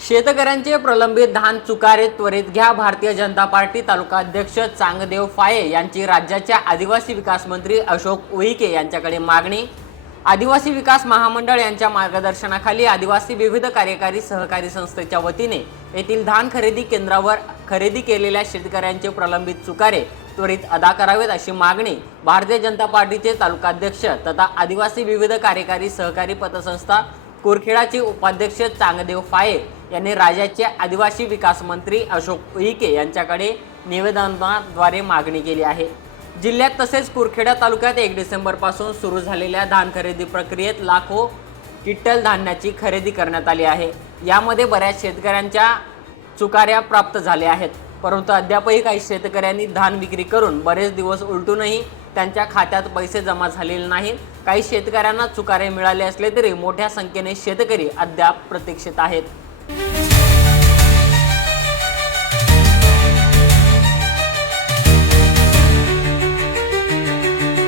शेतकऱ्यांचे प्रलंबित धान चुकारे त्वरित घ्या. भारतीय जनता पार्टी तालुका अध्यक्ष चांगदेव फाये यांची राज्याच्या आदिवासी विकास मंत्री अशोक उईके यांच्याकडे मागणी. आदिवासी विकास महामंडळ यांच्या मार्गदर्शनाखाली आदिवासी विविध कार्यकारी सहकारी संस्थेच्या वतीने येथील धान खरेदी केंद्रावर खरेदी केलेल्या शेतकऱ्यांचे प्रलंबित चुकारे त्वरित अदा करावेत अशी मागणी भारतीय जनता पार्टीचे तालुकाध्यक्ष तथा आदिवासी विविध कार्यकारी सहकारी पतसंस्था कुरखेडाचे उपाध्यक्ष चांगदेव फाये यांनी राज्याचे आदिवासी विकास मंत्री अशोक उईके यांच्याकडे निवेदनाद्वारे मागणी केली आहे. जिल्ह्यात तसेच कुरखेडा तालुक्यात 1 डिसेंबरपासून सुरू झालेल्या धान खरेदी प्रक्रियेत लाखो क्विंटल धान्याची खरेदी करण्यात आली आहे. यामध्ये बऱ्याच शेतकऱ्यांच्या चुकाऱ्या प्राप्त झाल्या आहेत, परंतु अद्यापही काही शेतकऱ्यांनी धान विक्री करून बरेच दिवस उलटूनही त्यांच्या खात्यात पैसे जमा झालेले नाहीत. काही शेतकऱ्यांना चुकारे मिळाले असले तरी मोठ्या संख्येने शेतकरी अद्याप प्रतीक्षेत आहेत.